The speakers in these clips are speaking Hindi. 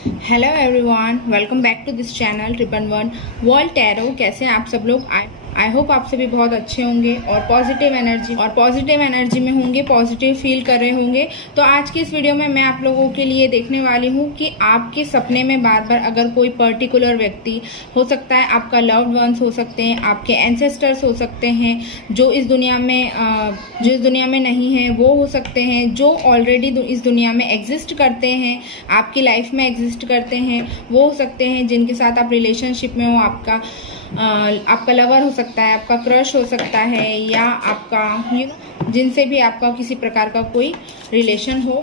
Hello everyone, welcome back to this channel 111 world tarot. कैसे हैं आप सब लोग? आई होप आप सभी बहुत अच्छे होंगे और पॉजिटिव एनर्जी में होंगे, पॉजिटिव फील कर रहे होंगे। तो आज की इस वीडियो में मैं आप लोगों के लिए देखने वाली हूँ कि आपके सपने में बार बार अगर कोई पर्टिकुलर व्यक्ति हो सकता है, आपका लव्ड वंस हो सकते हैं, आपके एंसेस्टर्स हो सकते हैं, जो इस दुनिया में नहीं है वो हो सकते हैं, जो ऑलरेडी इस दुनिया में एग्जिस्ट करते हैं, आपकी लाइफ में एग्जिस्ट करते हैं, वो हो सकते हैं जिनके साथ आप रिलेशनशिप में हो। आपका लवर हो सकता है, आपका क्रश हो सकता है, या आपका जिनसे भी आपका किसी प्रकार का कोई रिलेशन हो,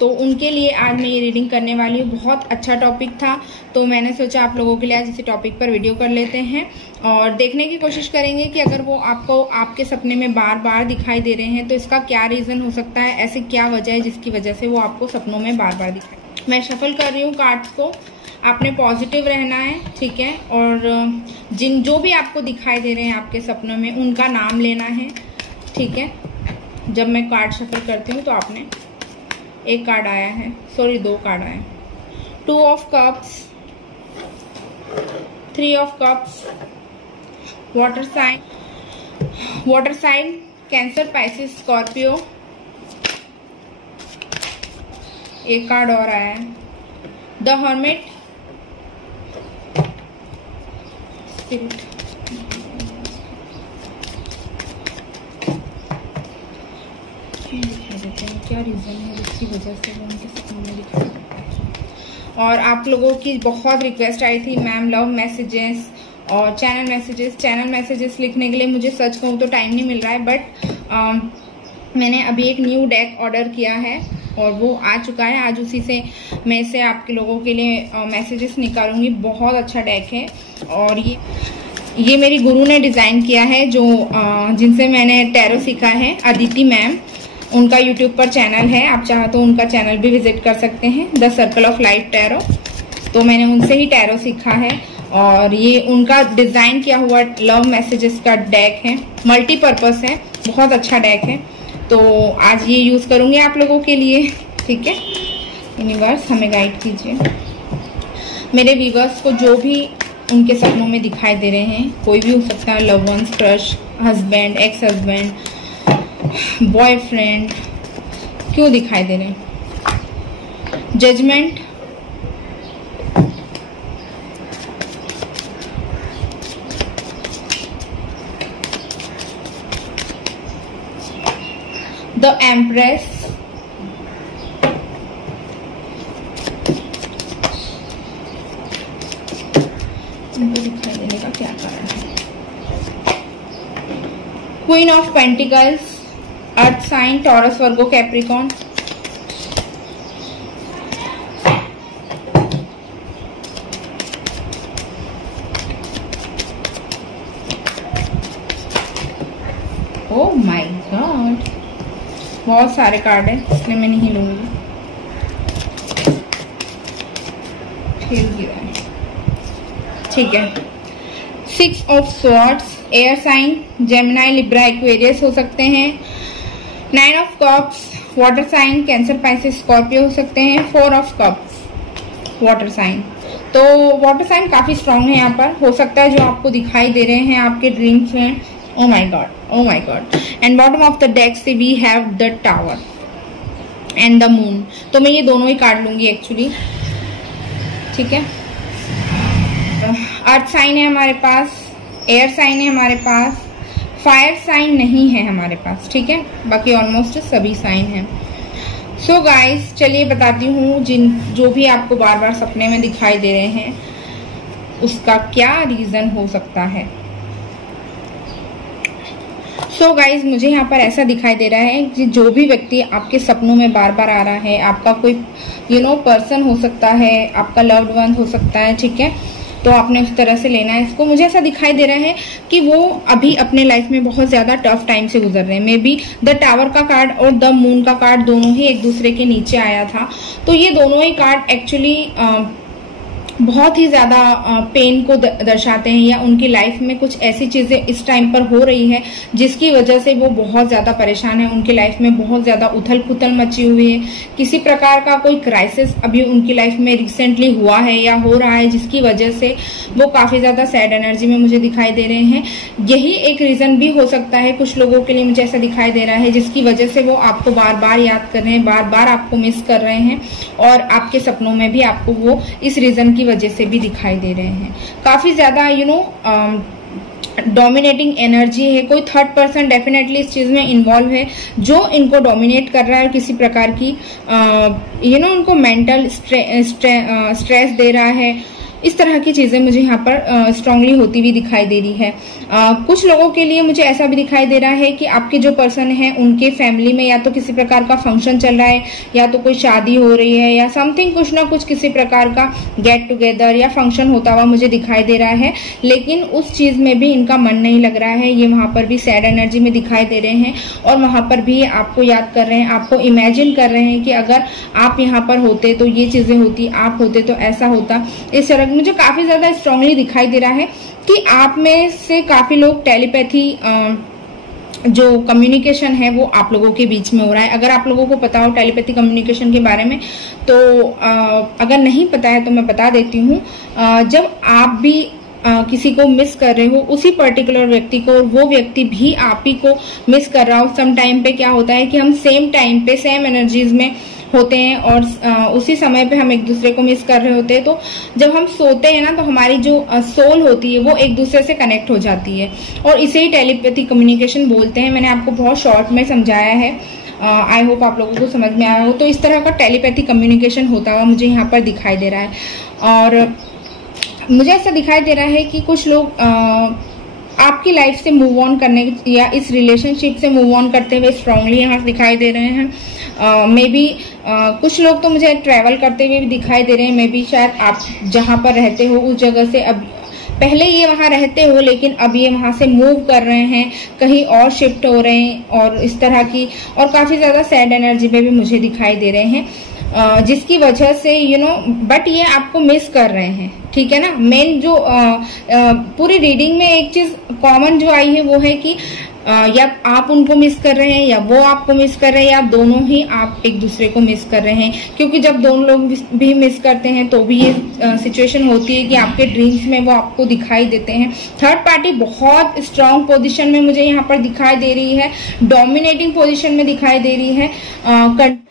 तो उनके लिए आज मैं ये रीडिंग करने वाली हूँ। बहुत अच्छा टॉपिक था, तो मैंने सोचा आप लोगों के लिए आज इसी टॉपिक पर वीडियो कर लेते हैं और देखने की कोशिश करेंगे कि अगर वो आपको आपके सपने में बार बार दिखाई दे रहे हैं तो इसका क्या रीजन हो सकता है, ऐसी क्या वजह है जिसकी वजह से वो आपको सपनों में बार बार दिखाई। मैं शफल कर रही हूँ कार्ड्स को। आपने पॉजिटिव रहना है, ठीक है, और जो भी आपको दिखाई दे रहे हैं आपके सपनों में उनका नाम लेना है, ठीक है। जब मैं कार्ड शफल करती हूँ तो आपने एक कार्ड आया है, सॉरी 2 कार्ड आए, 2 of cups, 3 of cups, water sign, Cancer, Pisces, Scorpio. एक कार्ड और आया है, द हर्मिट, स्पिरिट। दिखाई देते हैं क्या रीजन है जिसकी वजह से वो उनके सपनों में दिखाई देता है। और आप लोगों की बहुत रिक्वेस्ट आई थी मैम लव मैसेजेस और चैनल मैसेजेस लिखने के लिए। मुझे सच कहूँ तो टाइम नहीं मिल रहा है, बट मैंने अभी एक न्यू डेक ऑर्डर किया है और वो आ चुका है। आज उसी से मैं इसे आपके लोगों के लिए मैसेजेस निकालूंगी। बहुत अच्छा डेक है और ये मेरी गुरु ने डिज़ाइन किया है, जो जिनसे मैंने टैरो सीखा है, अदिति मैम। उनका यूट्यूब पर चैनल है, आप चाहो तो उनका चैनल भी विजिट कर सकते हैं, the circle of life tarot. तो मैंने उनसे ही टैरो सीखा है और ये उनका डिज़ाइन किया हुआ लव मैसेजेस का डेक है, मल्टीपर्पज़ है, बहुत अच्छा डेक है। तो आज ये यूज़ करूँगी आप लोगों के लिए, ठीक है। यूनिवर्स हमें गाइड कीजिए। मेरे व्यूअर्स को जो भी उनके सपनों में दिखाई दे रहे हैं, कोई भी हो सकता है, loved ones, crush, husband, ex husband, boyfriend, क्यों दिखाई दे रहे हैं। जजमेंट, द एम्प्रेस, उनको दिखाई देने का क्या कारण है। Queen of pentacles, earth sign, Taurus, Virgo, Capricorn. Oh my God, बहुत सारे कार्ड हैं इसलिए मैं नहीं लूंगी। ठीक है। 6 of swords, air sign, Gemini, Libra, Aquarius हो सकते हैं। 9 of cups, water sign, Cancer, Pisces, Scorpio हो सकते हैं। 4 ऑफ कप्स, वाटर साइन। तो वाटर साइन काफी स्ट्रांग है यहाँ पर। हो सकता है जो आपको दिखाई दे रहे हैं आपके ड्रीम्स में। Oh my God. And bottom of the deck से we have the tower and the moon. तो मैं ये दोनों ही कार्ड लूंगी एक्चुअली, ठीक है। अर्थ साइन है हमारे पास, एयर साइन है हमारे पास, फायर साइन नहीं है हमारे पास, ठीक है। बाकी ऑलमोस्ट सभी साइन हैं। सो गाइस, चलिए बताती हूँ जो भी आपको बार बार सपने में दिखाई दे रहे हैं उसका क्या रीजन हो सकता है। सो गाइज, मुझे यहाँ पर ऐसा दिखाई दे रहा है कि जो भी व्यक्ति आपके सपनों में बार बार आ रहा है, आपका कोई पर्सन हो सकता है, आपका लव्ड वन हो सकता है, ठीक है। तो आपने उस तरह से लेना है इसको। मुझे ऐसा दिखाई दे रहा है कि वो अभी अपने लाइफ में बहुत ज्यादा टफ टाइम से गुजर रहे हैं। मे बी द टावर का कार्ड और द मून का कार्ड दोनों ही एक दूसरे के नीचे आया था। तो ये दोनों ही कार्ड एक्चुअली बहुत ही ज्यादा पेन को दर्शाते हैं, या उनकी लाइफ में कुछ ऐसी चीजें इस टाइम पर हो रही है जिसकी वजह से वो बहुत ज्यादा परेशान है। उनकी लाइफ में बहुत ज्यादा उथल पुथल मची हुई है। किसी प्रकार का कोई क्राइसिस अभी उनकी लाइफ में रिसेंटली हुआ है या हो रहा है, जिसकी वजह से वो काफी ज्यादा सैड एनर्जी में मुझे दिखाई दे रहे हैं। यही एक रीजन भी हो सकता है कुछ लोगों के लिए, मुझे ऐसा दिखाई दे रहा है, जिसकी वजह से वो आपको बार बार याद कर रहे हैं, बार बार आपको मिस कर रहे हैं, और आपके सपनों में भी आपको वो इस रीजन की वजह से भी दिखाई दे रहे हैं। काफी ज्यादा डोमिनेटिंग एनर्जी है। कोई थर्ड पर्सन डेफिनेटली इस चीज में इन्वॉल्व है जो इनको डोमिनेट कर रहा है, और किसी प्रकार की उनको मेंटल स्ट्रेस दे रहा है। इस तरह की चीजें मुझे यहाँ पर स्ट्रांगली होती हुई दिखाई दे रही है। कुछ लोगों के लिए मुझे ऐसा भी दिखाई दे रहा है कि आपके जो पर्सन है उनके फैमिली में या तो किसी प्रकार का फंक्शन चल रहा है, या तो कोई शादी हो रही है, या समथिंग कुछ ना कुछ किसी प्रकार का गेट टुगेदर या फंक्शन होता हुआ मुझे दिखाई दे रहा है। लेकिन उस चीज में भी इनका मन नहीं लग रहा है। ये वहां पर भी सैड एनर्जी में दिखाई दे रहे हैं, और वहां पर भी आपको याद कर रहे हैं, आपको इमेजिन कर रहे हैं कि अगर आप यहाँ पर होते तो ये चीजें होती, आप होते तो ऐसा होता। इस तरह मुझे काफी ज्यादा स्ट्रांगली दिखाई दे रहा है कि आप में से काफी लोग टेलीपैथी जो कम्युनिकेशन है वो आप लोगों के बीच में हो रहा है। अगर आप लोगों को पता हो टेलीपैथी कम्युनिकेशन के बारे में तो अगर नहीं पता है तो मैं बता देती हूँ। जब आप भी किसी को मिस कर रहे हो, उसी पर्टिकुलर व्यक्ति को, और वो व्यक्ति भी आप ही को मिस कर रहा हो, सम टाइम पे क्या होता है कि हम सेम टाइम पे सेम एनर्जीज में होते हैं, और उसी समय पे हम एक दूसरे को मिस कर रहे होते हैं। तो जब हम सोते हैं ना, तो हमारी जो सोल होती है वो एक दूसरे से कनेक्ट हो जाती है, और इसे ही टेलीपैथी कम्युनिकेशन बोलते हैं। मैंने आपको बहुत शॉर्ट में समझाया है, आई होप आप लोगों को समझ में आया हो। तो इस तरह का टेलीपैथी कम्युनिकेशन होता हुआ मुझे यहाँ पर दिखाई दे रहा है। और मुझे ऐसा दिखाई दे रहा है कि कुछ लोग आपकी लाइफ से मूव ऑन करने या इस रिलेशनशिप से मूव ऑन करते हुए स्ट्रांगली यहाँ दिखाई दे रहे हैं। मे बी कुछ लोग तो मुझे ट्रैवल करते हुए भी दिखाई दे रहे हैं। मे बी शायद आप जहाँ पर रहते हो उस जगह से अब पहले ये वहां रहते हो, लेकिन अब ये वहां से मूव कर रहे हैं, कहीं और शिफ्ट हो रहे हैं, और इस तरह की, और काफी ज्यादा सैड एनर्जी में भी मुझे दिखाई दे रहे हैं, जिसकी वजह से बट ये आपको मिस कर रहे हैं। ठीक है ना। मेन जो पूरी रीडिंग में एक चीज कॉमन जो आई है वो है कि या आप उनको मिस कर रहे हैं, या वो आपको मिस कर रहे हैं, या दोनों ही आप एक दूसरे को मिस कर रहे हैं। क्योंकि जब दोनों लोग भी मिस करते हैं तो भी ये सिचुएशन होती है कि आपके ड्रीम्स में वो आपको दिखाई देते हैं। थर्ड पार्टी बहुत स्ट्रांग पोजीशन में मुझे यहाँ पर दिखाई दे रही है, डोमिनेटिंग पोजीशन में दिखाई दे रही है।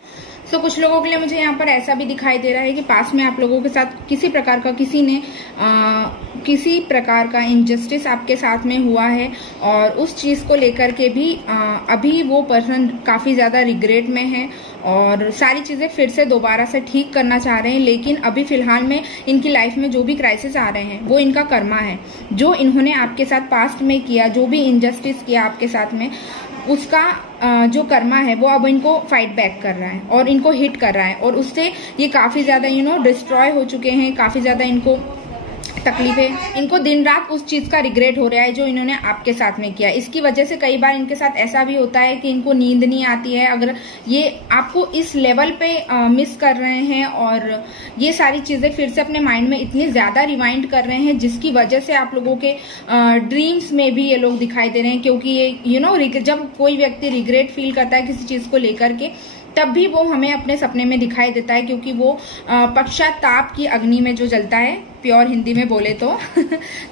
तो कुछ लोगों के लिए मुझे यहाँ पर ऐसा भी दिखाई दे रहा है कि पास में आप लोगों के साथ किसी प्रकार का किसी प्रकार का इनजस्टिस आपके साथ में हुआ है, और उस चीज को लेकर के भी अभी वो पर्सन काफी ज्यादा रिग्रेट में है, और सारी चीजें फिर से दोबारा से ठीक करना चाह रहे हैं। लेकिन अभी फिलहाल में इनकी लाइफ में जो भी क्राइसिस आ रहे हैं वो इनका कर्मा है, जो इन्होंने आपके साथ पास्ट में किया, जो भी इनजस्टिस किया आपके साथ में, उसका जो कर्मा है वो अब इनको फाइट बैक कर रहा है और इनको हिट कर रहा है, और उससे ये काफी ज्यादा डिस्ट्रॉय हो चुके हैं। काफी ज्यादा इनको तकलीफें, इनको दिन रात उस चीज का रिग्रेट हो रहा है जो इन्होंने आपके साथ में किया। इसकी वजह से कई बार इनके साथ ऐसा भी होता है कि इनको नींद नहीं आती है, अगर ये आपको इस लेवल पे मिस कर रहे हैं, और ये सारी चीजें फिर से अपने माइंड में इतनी ज्यादा रिवाइंड कर रहे हैं, जिसकी वजह से आप लोगों के ड्रीम्स में भी ये लोग दिखाई दे रहे हैं। क्योंकि ये जब कोई व्यक्ति रिग्रेट फील करता है किसी चीज को लेकर के, तब भी वो हमें अपने सपने में दिखाई देता है, क्योंकि वो पश्चाताप की अग्नि में जो जलता है, प्योर हिंदी में बोले तो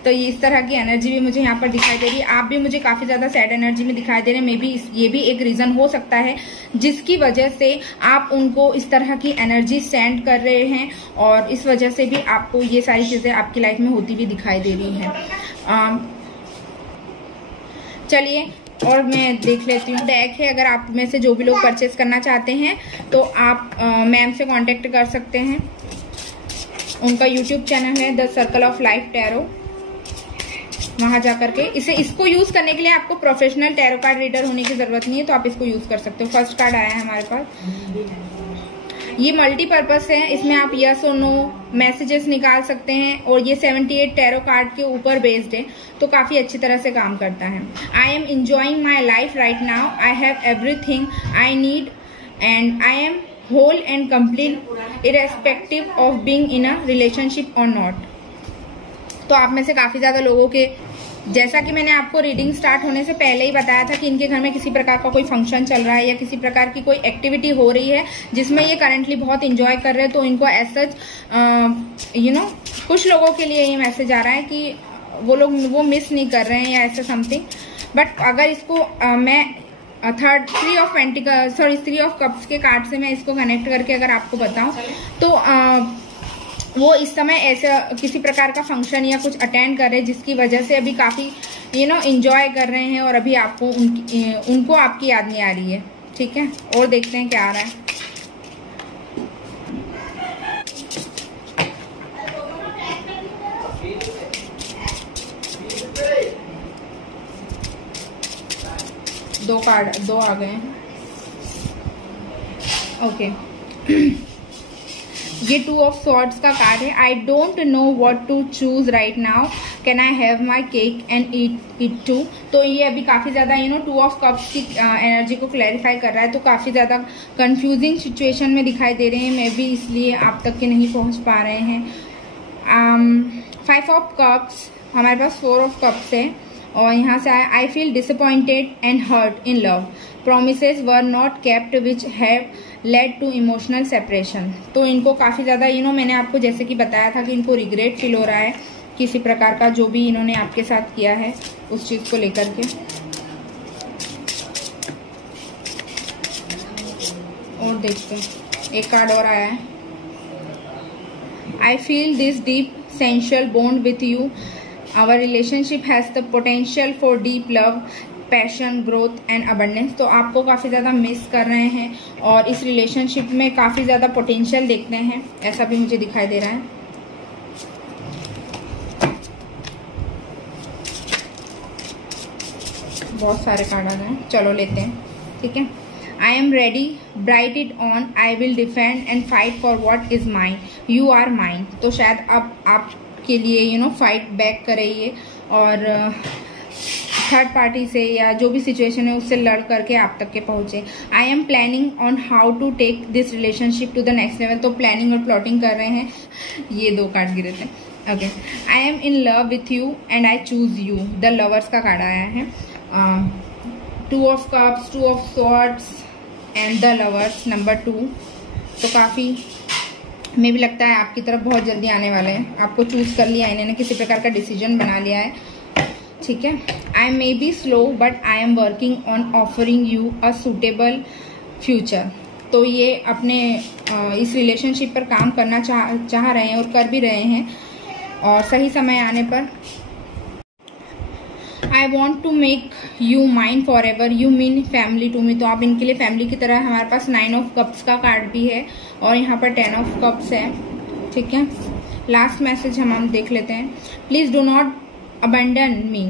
तो ये इस तरह की एनर्जी भी मुझे यहाँ पर दिखाई दे रही है। आप भी मुझे काफी ज्यादा सैड एनर्जी में दिखाई दे रहे हैं। मे बी ये भी एक रीजन हो सकता है जिसकी वजह से आप उनको इस तरह की एनर्जी सेंड कर रहे हैं, और इस वजह से भी आपको ये सारी चीजें आपकी लाइफ में होती हुई दिखाई दे रही है। चलिए और मैं देख लेती हूँ डेक है। अगर आप में से जो भी लोग परचेस करना चाहते हैं तो आप मैम से कांटेक्ट कर सकते हैं। उनका यूट्यूब चैनल है the circle of life tarot, वहां जाकर के इसको यूज करने के लिए आपको प्रोफेशनल टैरो कार्ड रीडर होने की जरूरत नहीं है, तो आप इसको यूज कर सकते हो। फर्स्ट कार्ड आया है हमारे पास, ये मल्टीपर्पज है, इसमें आप यस और नो मैसेजेस निकाल सकते हैं, और ये 78 टैरो कार्ड के ऊपर बेस्ड है, तो काफी अच्छी तरह से काम करता है। I am enjoying my life right now, I have everything I need and I am whole and complete irrespective of being in a relationship और नॉट। तो आप में से काफी ज्यादा लोगों के, जैसा कि मैंने आपको रीडिंग स्टार्ट होने से पहले ही बताया था कि इनके घर में किसी प्रकार का कोई फंक्शन चल रहा है या किसी प्रकार की कोई एक्टिविटी हो रही है जिसमें ये करंटली बहुत इंजॉय कर रहे हैं। तो इनको ऐसा कुछ लोगों के लिए ये मैसेज आ रहा है कि वो मिस नहीं कर रहे हैं या ऐसा समथिंग। बट अगर इसको मैं थ्री ऑफ कप्स के कार्ड से मैं इसको कनेक्ट करके अगर आपको बताऊं तो वो इस समय ऐसा किसी प्रकार का फंक्शन या कुछ अटेंड कर रहे हैं जिसकी वजह से अभी काफी एंजॉय कर रहे हैं और अभी आपको उनको आपकी याद नहीं आ रही है। ठीक है, और देखते हैं क्या आ रहा है। दो आ गए हैं। ओके ये 2 ऑफ सॉर्ड्स का कार्ड है। I don't know what to choose right now, can I have my cake and eat it too. तो ये अभी काफी ज्यादा 2 ऑफ कप्स की एनर्जी को क्लैरिफाई कर रहा है। तो काफी ज्यादा कंफ्यूजिंग सिचुएशन में दिखाई दे रहे हैं, मे बी इसलिए आप तक के नहीं पहुंच पा रहे हैं। 5 ऑफ कप्स, हमारे पास 4 ऑफ कप्स है और यहाँ से आया I feel disappointed and hurt in love, promises were not kept which have led to emotional separation. तो इनको काफी ज्यादा मैंने आपको जैसे कि बताया था कि इनको रिग्रेट फील हो रहा है किसी प्रकार का, जो भी इन्होंने आपके साथ किया है उस चीज को लेकर के। और देखते हैं, एक कार्ड और आया है। I feel this deep sensual bond with you, our relationship has the potential for deep love, passion, growth and abundance. तो आपको काफी ज्यादा मिस कर रहे हैं और इस रिलेशनशिप में काफी ज्यादा पोटेंशियल देखते हैं, ऐसा भी मुझे दिखाई दे रहा है। बहुत सारे कार्ड आ गए हैं, चलो लेते हैं। ठीक है, I am ready, bring it on, I will defend and fight for what is mine, you are mine. तो शायद अब आपके लिए फाइट बैक करिए और थर्ड पार्टी से या जो भी सिचुएशन है उससे लड़ करके आप तक के पहुंचे। I am planning on how to take this relationship to the next level. तो प्लानिंग और प्लॉटिंग कर रहे हैं। ये 2 कार्ड गिरे थे। Okay, I am in love with you and I choose you, the lovers का कार्ड आया है। 2 of cups, 2 of swords and the lovers number 2। तो काफी में भी लगता है आपकी तरफ बहुत जल्दी आने वाले हैं। आपको चूज कर लिया इन्होंने, किसी प्रकार का डिसीजन बना लिया है। ठीक है, I may be slow but I am working on offering you a suitable future. तो ये अपने इस रिलेशनशिप पर काम करना चाह रहे हैं और कर भी रहे हैं और सही समय आने पर I want to make you mine forever, you mean family to me. तो आप इनके लिए फैमिली की तरह। हमारे पास 9 ऑफ कप्स का कार्ड भी है और यहाँ पर 10 ऑफ कप्स है। ठीक है, लास्ट मैसेज हम देख लेते हैं। Please do not abandon me,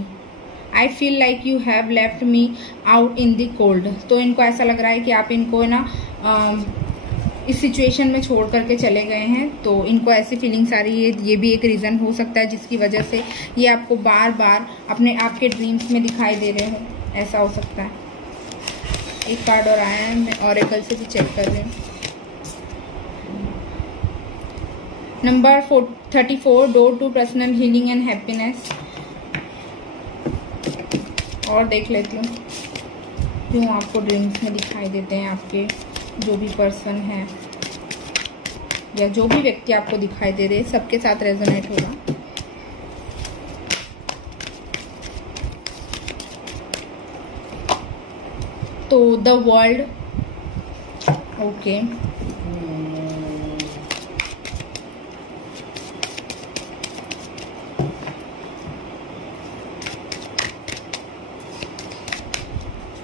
I feel like you have left me out in the cold। तो इनको ऐसा लग रहा है कि आप इनको इस सिचुएशन में छोड़ करके चले गए हैं। तो इनको ऐसी फीलिंग्स आ रही है। ये भी एक रीजन हो सकता है जिसकी वजह से ये आपको बार बार आपके ड्रीम्स में दिखाई दे रहे हो, ऐसा हो सकता है। एक कार्ड और आया है, मैं ऑरेकल से भी चेक कर रही हूँ। Number 34, door to personal healing and happiness. और देख लेती हूँ क्यों आपको ड्रीम्स में दिखाई देते हैं आपके जो भी पर्सन है या जो भी व्यक्ति आपको दिखाई दे रहे, सबके साथ रेजोनेट होगा। तो द वर्ल्ड, ओके,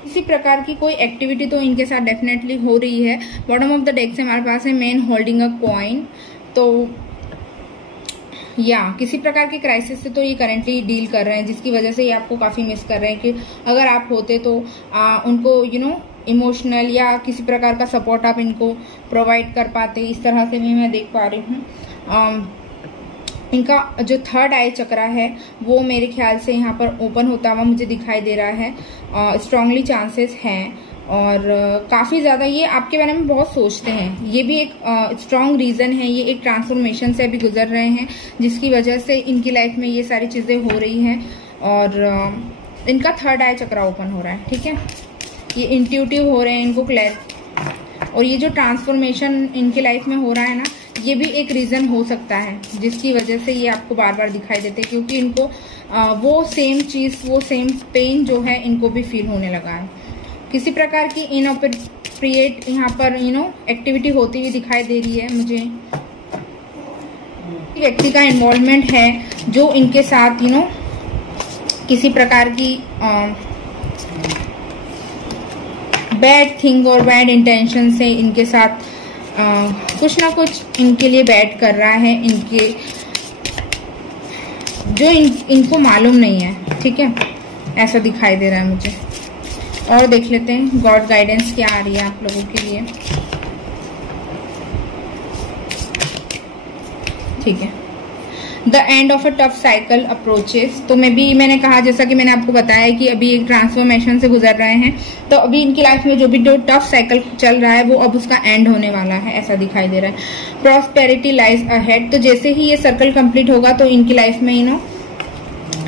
किसी प्रकार की कोई एक्टिविटी तो इनके साथ डेफिनेटली हो रही है। बॉटम ऑफ द डेक से हमारे पास है मैन होल्डिंग अ कॉइन। तो या किसी प्रकार की क्राइसिस से तो ये करेंटली डील कर रहे हैं जिसकी वजह से ये आपको काफी मिस कर रहे हैं कि अगर आप होते तो उनको इमोशनल या किसी प्रकार का सपोर्ट आप इनको प्रोवाइड कर पाते। इस तरह से भी मैं देख पा रही हूँ। इनका जो थर्ड आई चक्रा है वो मेरे ख्याल से यहाँ पर ओपन होता हुआ मुझे दिखाई दे रहा है। स्ट्रांगली चांसेस हैं और काफ़ी ज़्यादा ये आपके बारे में बहुत सोचते हैं। ये भी एक स्ट्रॉन्ग रीज़न है, ये एक ट्रांसफॉर्मेशन से अभी गुजर रहे हैं जिसकी वजह से इनकी लाइफ में ये सारी चीज़ें हो रही हैं। और इनका थर्ड आई चक्रा ओपन हो रहा है, ठीक है। ये इंट्यूटिव हो रहे हैं, इनको क्लियर, और ये जो ट्रांसफॉर्मेशन इनकी लाइफ में हो रहा है ना, ये भी एक रीज़न हो सकता है जिसकी वजह से ये आपको बार बार दिखाई देते हैं, क्योंकि इनको वो सेम चीज़, वो सेम पेन जो है इनको भी फील होने लगा है। किसी प्रकार की इनअप्रोप्रिएट यहाँ पर एक्टिविटी होती हुई दिखाई दे रही है मुझे। व्यक्ति का इन्वॉल्वमेंट है जो इनके साथ किसी प्रकार की बैड थिंग और बैड इंटेंशन से इनके साथ कुछ ना कुछ इनके लिए बैड कर रहा है, इनके जो इनको मालूम नहीं है, ठीक है, ऐसा दिखाई दे रहा है मुझे। और देख लेते हैं गॉड गाइडेंस क्या आ रही है आप लोगों के लिए, ठीक है। The end of a tough cycle approaches. तो मैंने कहा, जैसा कि मैंने आपको बताया कि अभी एक ट्रांसफॉर्मेशन से गुजर रहे हैं, तो अभी इनकी लाइफ में जो भी टफ साइकिल चल रहा है वो अब उसका एंड होने वाला है, ऐसा दिखाई दे रहा है। Prosperity lies ahead. तो जैसे ही ये सर्कल कंप्लीट होगा तो इनकी लाइफ में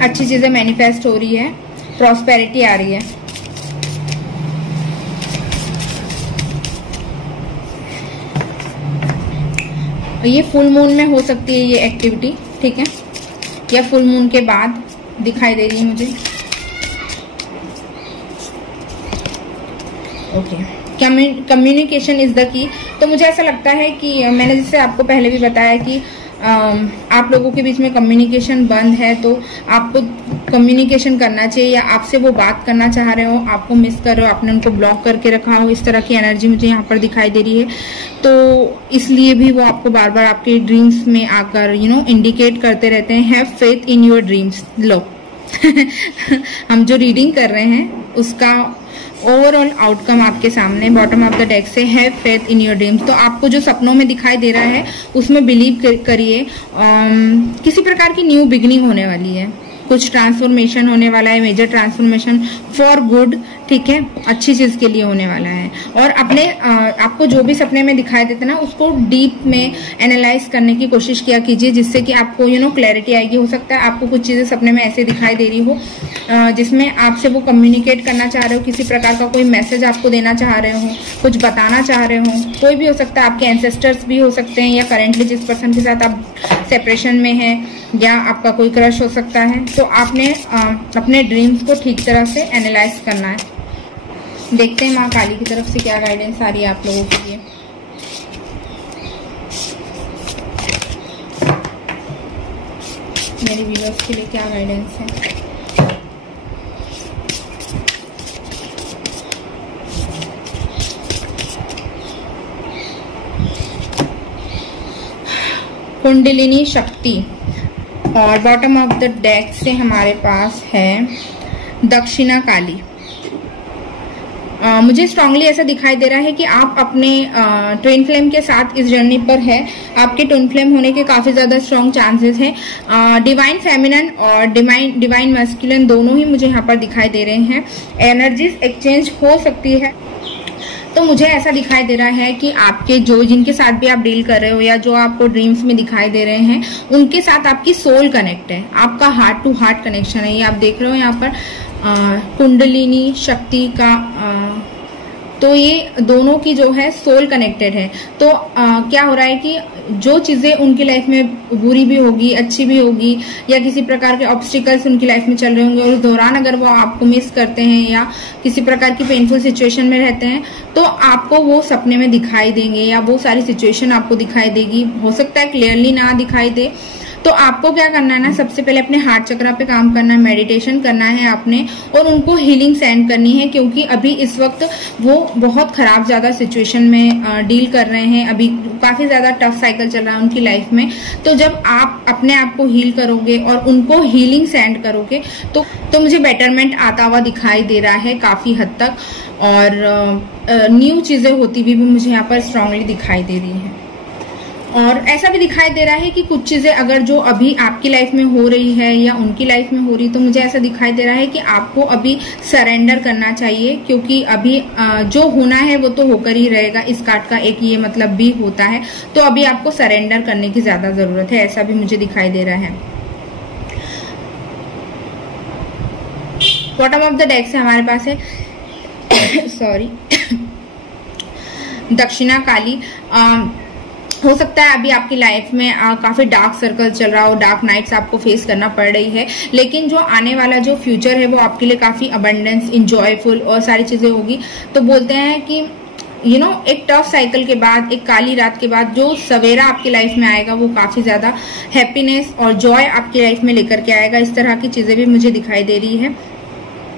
अच्छी चीजें मैनिफेस्ट हो रही है, प्रॉस्पेरिटी आ रही है। ये फुल मून में हो सकती है ये एक्टिविटी, ठीक है, या फुल मून के बाद दिखाई दे रही है मुझे। Okay, communication is the key. तो मुझे ऐसा लगता है कि मैंने जैसे आपको पहले भी बताया कि आप लोगों के बीच में कम्युनिकेशन बंद है, तो आपको कम्युनिकेशन करना चाहिए, या आपसे वो बात करना चाह रहे हो, आपको मिस कर रहे हो, आपने उनको ब्लॉक करके रखा हो, इस तरह की एनर्जी मुझे यहाँ पर दिखाई दे रही है। तो इसलिए भी वो आपको बार बार आपके ड्रीम्स में आकर इंडिकेट करते रहते हैं, have faith in your dreams. लो हम जो रीडिंग कर रहे हैं उसका ओवरऑल आउटकम आपके सामने बॉटम ऑफ द डेक से, have faith in your dreams. तो आपको जो सपनों में दिखाई दे रहा है उसमें बिलीव करिए। किसी प्रकार की न्यू बिगिनिंग होने वाली है, कुछ ट्रांसफॉर्मेशन होने वाला है, मेजर ट्रांसफॉर्मेशन फॉर गुड, ठीक है, अच्छी चीज के लिए होने वाला है। और अपने आपको जो भी सपने में दिखाई देते ना उसको डीप में एनालाइज करने की कोशिश किया कीजिए, जिससे कि आपको क्लैरिटी आएगी। हो सकता है आपको कुछ चीजें सपने में ऐसे दिखाई दे रही हो जिसमें आपसे वो कम्युनिकेट करना चाह रहे हो, किसी प्रकार का कोई मैसेज आपको देना चाह रहे हो, कुछ बताना चाह रहे हो, कोई भी हो सकता है, आपके एंसेस्टर्स भी हो सकते हैं, या करेंटली जिस पर्सन के साथ आप सेपरेशन में हैं, या आपका कोई क्रश हो सकता है। तो आपने अपने ड्रीम्स को ठीक तरह से एनालाइज करना है। देखते हैं माँ काली की तरफ से क्या गाइडेंस आ रही है आप लोगों के लिए। मेरे व्यूअर्स के लिए क्या गाइडेंस है। कुंडलिनी शक्ति। और बॉटम ऑफ द डेक से हमारे पास है दक्षिणा काली। मुझे स्ट्रांगली ऐसा दिखाई दे रहा है कि आप अपने ट्विन फ्लेम के साथ इस जर्नी पर है। आपके ट्विन फ्लेम होने के काफी ज्यादा स्ट्रॉन्ग चांसेस हैं। डिवाइन फेमिनन और डिवाइन मैस्कुलिन दोनों ही मुझे यहाँ पर दिखाई दे रहे हैं। एनर्जीज एक्सचेंज हो सकती है। तो मुझे ऐसा दिखाई दे रहा है कि आपके जिनके साथ भी आप डील कर रहे हो, या जो आपको ड्रीम्स में दिखाई दे रहे हैं, उनके साथ आपकी सोल कनेक्ट है, आपका हार्ट टू हार्ट कनेक्शन है। ये आप देख रहे हो यहाँ पर कुंडलिनी शक्ति का तो ये दोनों की जो है सोल कनेक्टेड है। तो क्या हो रहा है कि जो चीजें उनकी लाइफ में बुरी भी होगी, अच्छी भी होगी, या किसी प्रकार के ऑब्स्टिकल्स उनकी लाइफ में चल रहे होंगे, और उस दौरान अगर वो आपको मिस करते हैं या किसी प्रकार की पेनफुल सिचुएशन में रहते हैं, तो आपको वो सपने में दिखाई देंगे, या वो सारी सिचुएशन आपको दिखाई देगी। हो सकता है क्लियरली ना दिखाई दे। तो आपको क्या करना है ना, सबसे पहले अपने हार्ट चक्रा पे काम करना है, मेडिटेशन करना है आपने, और उनको हीलिंग सेंड करनी है, क्योंकि अभी इस वक्त वो बहुत खराब ज्यादा सिचुएशन में डील कर रहे हैं। अभी काफी ज्यादा टफ साइकिल चल रहा है उनकी लाइफ में। तो जब आप अपने आप को हील करोगे और उनको हीलिंग सेंड करोगे तो मुझे बेटरमेंट आता हुआ दिखाई दे रहा है काफी हद तक, और न्यू चीजें होती हुई भी मुझे यहाँ पर स्ट्रांगली दिखाई दे रही है। और ऐसा भी दिखाई दे रहा है कि कुछ चीजें अगर जो अभी आपकी लाइफ में हो रही है या उनकी लाइफ में हो रही, तो मुझे ऐसा दिखाई दे रहा है कि आपको अभी सरेंडर करना चाहिए, क्योंकि अभी जो होना है वो तो होकर ही रहेगा। इस कार्ड का एक ये मतलब भी होता है, तो अभी आपको सरेंडर करने की ज्यादा जरूरत है, ऐसा भी मुझे दिखाई दे रहा है। बॉटम ऑफ द डेक से हमारे पास है सॉरी दक्षिणा काली। हो सकता है अभी आपकी लाइफ में काफी डार्क सर्कल चल रहा हो, डार्क नाइट्स आपको फेस करना पड़ रही है, लेकिन जो आने वाला जो फ्यूचर है वो आपके लिए काफी अबंडेंस, इंजॉयफुल और सारी चीजें होगी। तो बोलते हैं कि एक टफ साइकिल के बाद, एक काली रात के बाद जो सवेरा आपकी लाइफ में आएगा वो काफी ज्यादा हैप्पीनेस और जॉय आपकी लाइफ में लेकर के आएगा। इस तरह की चीजें भी मुझे दिखाई दे रही है।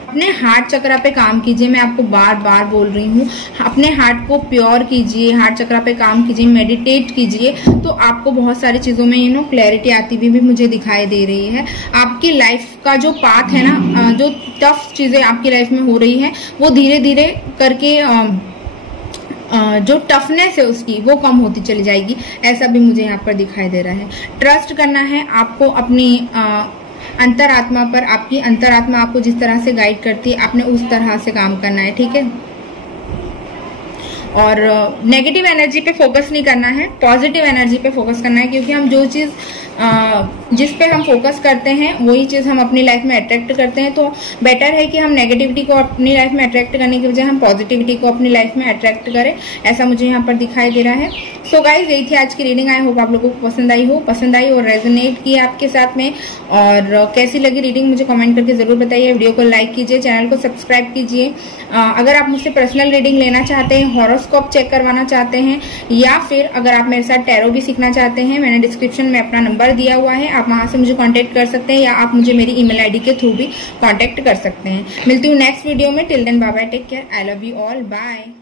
अपने हार्ट चक्रा पे काम कीजिए, मैं आपको बार बार बोल रही हूँ, अपने हार्ट को प्योर कीजिए, हार्ट चक्रा पे काम कीजिए, मेडिटेट कीजिए, तो आपको बहुत सारी चीजों में क्लैरिटी आती हुई भी मुझे दिखाई दे रही है। आपकी लाइफ का जो पाथ है ना, जो टफ चीजें आपकी लाइफ में हो रही है वो धीरे धीरे करके जो टफनेस है उसकी वो कम होती चली जाएगी, ऐसा भी मुझे यहाँ पर दिखाई दे रहा है। ट्रस्ट करना है आपको अपनी अंतरात्मा पर। आपकी अंतरात्मा आपको जिस तरह से गाइड करती है, आपने उस तरह से काम करना है, ठीक है। और नेगेटिव एनर्जी पे फोकस नहीं करना है, पॉजिटिव एनर्जी पे फोकस करना है, क्योंकि हम जो चीज जिस पे हम फोकस करते हैं वही चीज हम अपनी लाइफ में अट्रैक्ट करते हैं। तो बेटर है कि हम नेगेटिविटी को अपनी लाइफ में अट्रैक्ट करने की बजाय हम पॉजिटिविटी को अपनी लाइफ में अट्रैक्ट करें, ऐसा मुझे यहाँ पर दिखाई दे रहा है। सो गाइज, यही थी आज की रीडिंग। आई होप आप लोगों को पसंद आई और रेजोनेट किया आपके साथ में। और कैसी लगी रीडिंग मुझे कमेंट करके जरूर बताइए। वीडियो को लाइक कीजिए, चैनल को सब्सक्राइब कीजिए। अगर आप मुझसे पर्सनल रीडिंग लेना चाहते हैं, हॉरोस्कोप चेक करवाना चाहते हैं, या फिर अगर आप मेरे साथ टैरो भी सीखना चाहते हैं, मैंने डिस्क्रिप्शन में अपना नंबर दिया हुआ है, आप वहां से मुझे कांटेक्ट कर सकते हैं, या आप मुझे मेरी ईमेल आईडी के थ्रू भी कांटेक्ट कर सकते हैं। मिलती हूँ नेक्स्ट वीडियो में। Till then bye bye, take care, I love you all, bye.